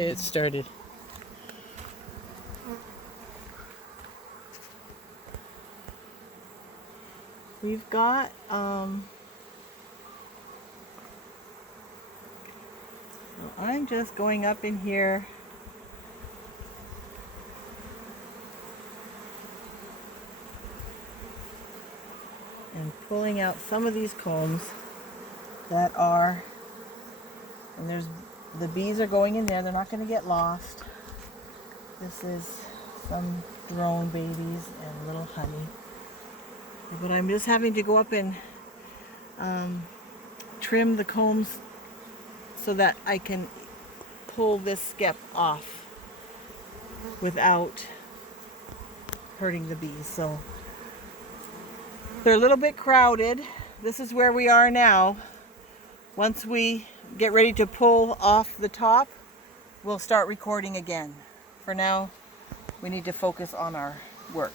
Okay, it started. We've got so I'm just going up in here and pulling out some of these combs that are, and there's, the bees are going in there, they're not going to get lost. This is some drone babies and little honey. But I'm just having to go up and trim the combs so that I can pull this skep off without hurting the bees. So they're a little bit crowded. This is where we are now. Once we get ready to pull off the top, we'll start recording again. For now, we need to focus on our work.